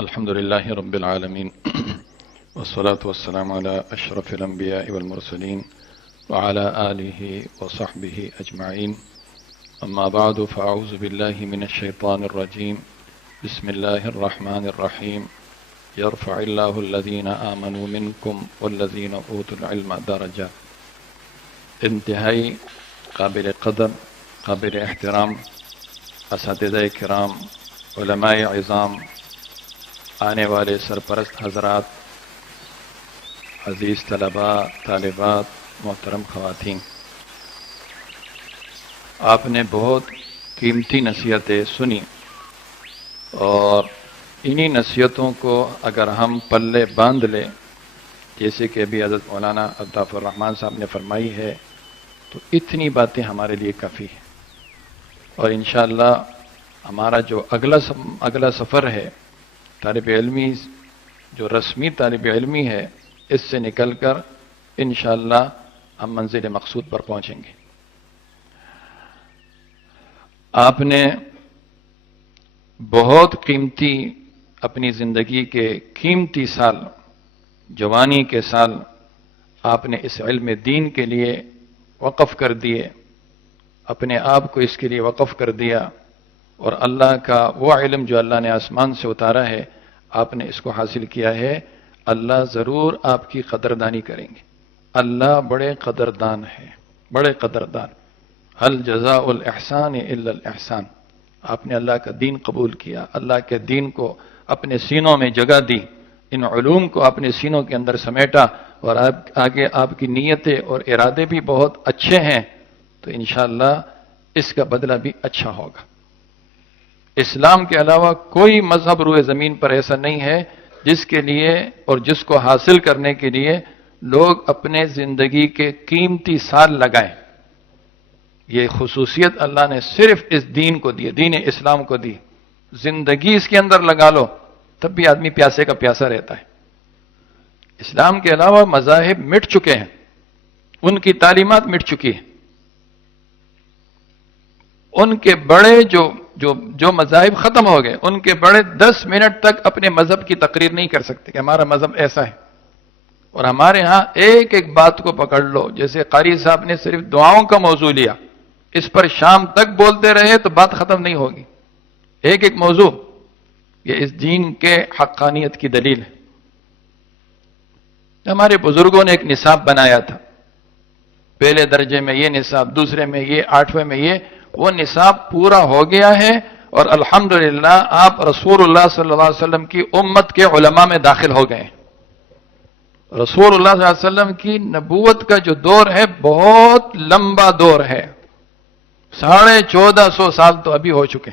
الحمد لله رب العالمين والصلاة والسلام على أشرف الأنبياء والمرسلين وعلى آله وصحبه أجمعين أما بعد فأعوذ بالله من الشيطان الرجيم بسم الله الرحمن الرحيم يرفع الله الذين آمنوا منكم والذين أوتوا العلم درجات. انتہائی قابل قدر، قابل احترام اساتذہ کرام، علماء عظام، آنے والے سرپرست حضرات، عزیز طلباء، طالبات، محترم خواتین، آپ نے بہت قیمتی نصیحتیں سنی اور انہی نصیحتوں کو اگر ہم پلے باندھ لیں، جیسے کہ ابھی حضرت مولانا الطاف الرحمن صاحب نے فرمائی ہے، تو اتنی باتیں ہمارے لیے کافی ہیں. اور انشاءاللہ ہمارا جو اگلا سفر ہے طالب علمی، جو رسمی طالب علمی ہے، اس سے نکل کر انشاءاللہ ہم منزل مقصود پر پہنچیں گے. آپ نے بہت قیمتی اپنی زندگی کے قیمتی سال، جوانی کے سال آپ نے اس علم دین کے لیے وقف کر دیے، اپنے آپ کو اس کے لیے وقف کر دیا، اور اللہ کا وہ علم جو اللہ نے آسمان سے اتارا ہے، آپ نے اس کو حاصل کیا ہے. اللہ ضرور آپ کی قدردانی کریں گے. اللہ بڑے قدردان ہے، بڑے قدردان. هل جزاء الاحسان الا الاحسان. آپ نے اللہ کا دین قبول کیا، اللہ کے دین کو اپنے سینوں میں جگہ دی، ان علوم کو اپنے سینوں کے اندر سمیٹا، اور آگے آپ کی نیتیں اور ارادے بھی بہت اچھے ہیں، تو انشاءاللہ اس کا بدلہ بھی اچھا ہوگا. اسلام کے علاوہ کوئی مذہب روئے زمین پر ایسا نہیں ہے جس کے لیے اور جس کو حاصل کرنے کے لیے لوگ اپنے زندگی کے قیمتی سال لگائیں. یہ خصوصیت اللہ نے صرف اس دین کو دی، دین اسلام کو دی. زندگی اس کے اندر لگا لو تب بھی آدمی پیاسے کا پیاسا رہتا ہے. اسلام کے علاوہ مذاہب مٹ چکے ہیں، ان کی تعلیمات مٹ چکی ہیں. ان کے بڑے جو مذاہب ختم ہو گئے، ان کے بڑے 10 منٹ تک اپنے مذہب کی تقریر نہیں کر سکتے کہ ہمارا مذہب ایسا ہے. اور ہمارے ہاں ایک ایک بات کو پکڑ لو، جیسے قاری صاحب نے صرف دعاؤں کا موضوع لیا، اس پر شام تک بولتے رہے تو بات ختم نہیں ہوگی. ایک ایک موضوع یہ اس دین کے حقانیت کی دلیل ہے. ہمارے بزرگوں نے ایک نصاب بنایا تھا، پہلے درجے میں یہ نصاب، دوسرے میں یہ، 8ویں میں یہ. وہ نصاب پورا ہو گیا ہے، اور الحمدللہ آپ رسول اللہ صلی اللہ علیہ وسلم کی امت کے علماء میں داخل ہو گئے. رسول اللہ صلی اللہ علیہ وسلم کی نبوت کا جو دور ہے بہت لمبا دور ہے. 1450 سال تو ابھی ہو چکے.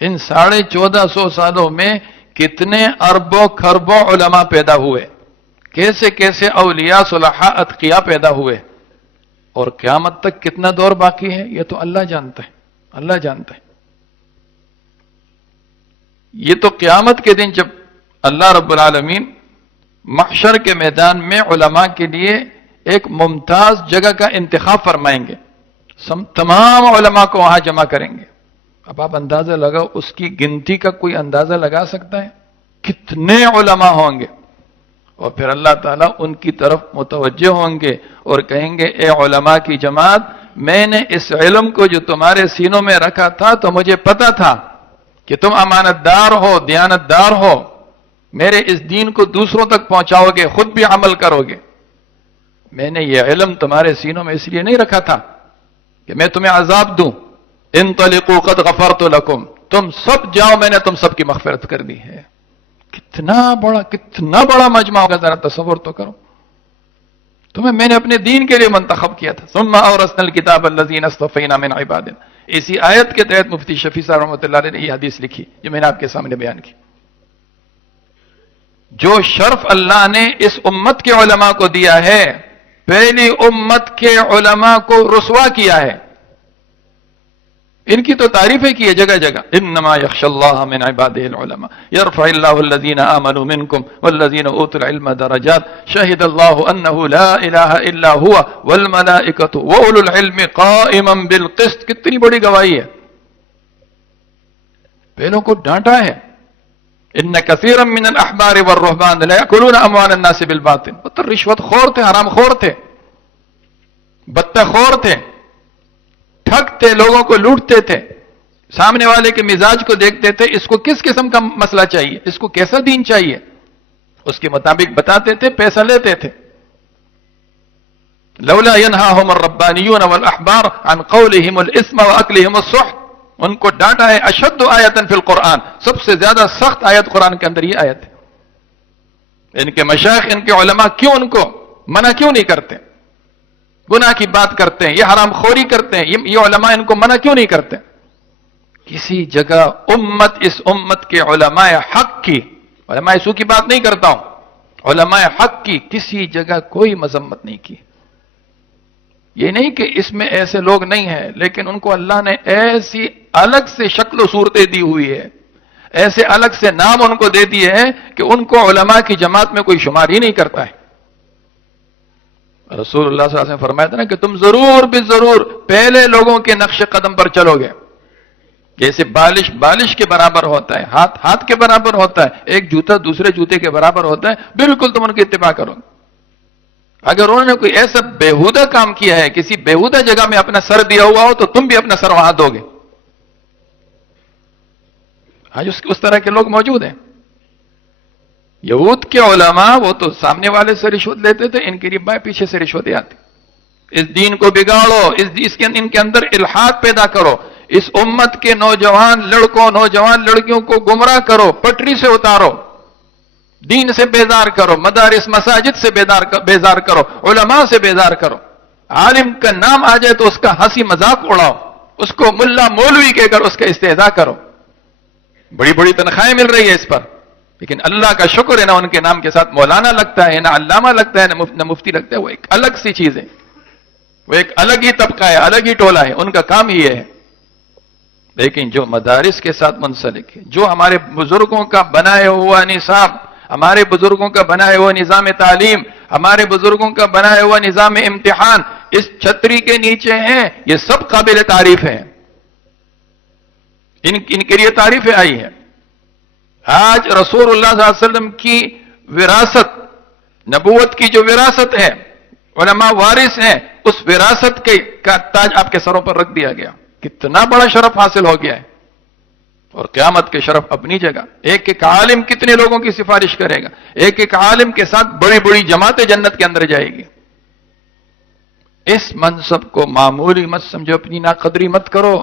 ان 1450 سالوں میں کتنے اربوں خربوں علماء پیدا ہوئے، کیسے کیسے اولیاء صلحاء اتقیاء پیدا ہوئے، اور قیامت تک کتنا دور باقی ہے یہ تو اللہ جانتا ہے، اللہ جانتا ہے. یہ تو قیامت کے دن جب اللہ رب العالمین محشر کے میدان میں علماء کے لیے ایک ممتاز جگہ کا انتخاب فرمائیں گے، تمام علماء کو وہاں جمع کریں گے. اب آپ اندازہ لگاؤ، اس کی گنتی کا کوئی اندازہ لگا سکتا ہے کتنے علماء ہوں گے؟ اور پھر اللہ تعالیٰ ان کی طرف متوجہ ہوں گے اور کہیں گے، اے علماء کی جماعت، میں نے اس علم کو جو تمہارے سینوں میں رکھا تھا تو مجھے پتا تھا کہ تم امانت دار ہو، دیانت دار ہو، میرے اس دین کو دوسروں تک پہنچاؤ گے، خود بھی عمل کرو گے. میں نے یہ علم تمہارے سینوں میں اس لیے نہیں رکھا تھا کہ میں تمہیں عذاب دوں. انطلقوا قد غفرت لکم، تم سب جاؤ، میں نے تم سب کی مغفرت کر دی ہے. کتنا بڑا مجمع ہوگا، ذرا تصور تو کرو. تمہیں میں نے اپنے دین کے لیے منتخب کیا تھا. ثم اورثنا الکتاب الذین اصطفینا من عبادنا. اسی آیت کے تحت مفتی شفیع صاحب رحمۃ اللہ علیہ نے یہ حدیث لکھی جو میں نے آپ کے سامنے بیان کی. جو شرف اللہ نے اس امت کے علماء کو دیا ہے، پہلی امت کے علماء کو رسوا کیا ہے. ان کی تو تعریفیں کی ہے جگہ جگہ. انما یخشی اللہ من عبادہ العلماء یرفع اللہ الذین آمنوا منکم والذین اوتوا العلم درجات شہد اللہ انہ لا الہ الا هو والملائکۃ واولو العلم قائما بالقسط. کتنی بڑی گواہی ہے. پہلوں کو ڈانٹا ہے، ان کثیرا من الاحبار والرهبان لا یاکلون اموال الناس بالباطل. وہ تو رشوت خور تھے، حرام خور تھے، بتہ خور تھے، ٹھگتے، لوگوں کو لوٹتے تھے، سامنے والے کے مزاج کو دیکھتے تھے، اس کو کس قسم کا مسئلہ چاہیے، اس کو کیسا دین چاہیے، اس کے مطابق بتاتے تھے، پیسہ لیتے تھے. لولا ينهاهم الربانيون والاحبار عن قولهم الاثم واكلهم السحت. ان کو ڈانٹا ہے اشد آیۃ فی القرآن، سب سے زیادہ سخت آیت قرآن کے اندر یہ آیت ہے. ان کے مشائخ، ان کے علماء کیوں ان کو منع کیوں نہیں کرتے؟ گناہ کی بات کرتے ہیں، یہ حرام خوری کرتے ہیں، یہ علماء ان کو منع کیوں نہیں کرتے؟ کسی جگہ اس امت کے علماء حق کی، علماء سو کی بات نہیں کرتا ہوں، علماء حق کی کسی جگہ کوئی مذمت نہیں کی. یہ نہیں کہ اس میں ایسے لوگ نہیں ہیں، لیکن ان کو اللہ نے ایسی الگ سے شکل و صورتیں دی ہوئی ہے، ایسے الگ سے نام ان کو دے دیے ہیں کہ ان کو علماء کی جماعت میں کوئی شمار ہی نہیں کرتا ہے. رسول اللہ صلی اللہ علیہ وسلم فرمایا تھا نا کہ تم ضرور بھی ضرور پہلے لوگوں کے نقش قدم پر چلو گے. جیسے بالش کے برابر ہوتا ہے، ہاتھ کے برابر ہوتا ہے، ایک جوتا دوسرے جوتے کے برابر ہوتا ہے، بالکل تم ان کی اتباع کرو. اگر انہوں نے کوئی ایسا بےہودہ کام کیا ہے، کسی بےہودہ جگہ میں اپنا سر دیا ہوا ہو، تو تم بھی اپنا سر وہاں دو گے. آج اس طرح کے لوگ موجود ہیں. یہود کے علماء وہ تو سامنے والے سے رشوت لیتے تھے، ان کی ربائیں پیچھے سے رشوتیں آتی. اس دین کو بگاڑو، ان کے اندر الحاد پیدا کرو، اس امت کے نوجوان لڑکوں نوجوان لڑکیوں کو گمراہ کرو، پٹری سے اتارو، دین سے بیزار کرو، مدارس مساجد سے بیزار کرو، علماء سے بیزار کرو. عالم کا نام آ جائے تو اس کا ہنسی مذاق اڑاؤ، اس کو ملا مولوی کہہ کر اس کا استہزاء کرو. بڑی بڑی تنخواہیں مل رہی ہے اس پر، لیکن اللہ کا شکر ہے نہ ان کے نام کے ساتھ مولانا لگتا ہے، نہ علامہ لگتا ہے، نہ مفتی لگتا ہے. وہ ایک الگ سی چیز ہے، وہ ایک الگ ہی طبقہ ہے، الگ ہی ٹولہ ہے، ان کا کام ہی ہے. لیکن جو مدارس کے ساتھ منسلک ہے، جو ہمارے بزرگوں کا بنایا ہوا نصاب، ہمارے بزرگوں کا بنایا ہوا نظام تعلیم، ہمارے بزرگوں کا بنایا ہوا نظام امتحان اس چھتری کے نیچے ہیں، یہ سب قابل تعریف ہیں. ان کے لیے تعریفیں آئی ہیں. آج رسول اللہ صلی اللہ علیہ وسلم کی وراثت، نبوت کی جو وراثت ہے، علماء وارث ہیں، اس وراثت کا تاج آپ کے سروں پر رکھ دیا گیا. کتنا بڑا شرف حاصل ہو گیا ہے. اور قیامت کے شرف اپنی جگہ. ایک ایک عالم کتنے لوگوں کی سفارش کرے گا، ایک ایک عالم کے ساتھ بڑی بڑی جماعتیں جنت کے اندر جائے گی. اس منصب کو معمولی مت سمجھو، اپنی ناقدری مت کرو.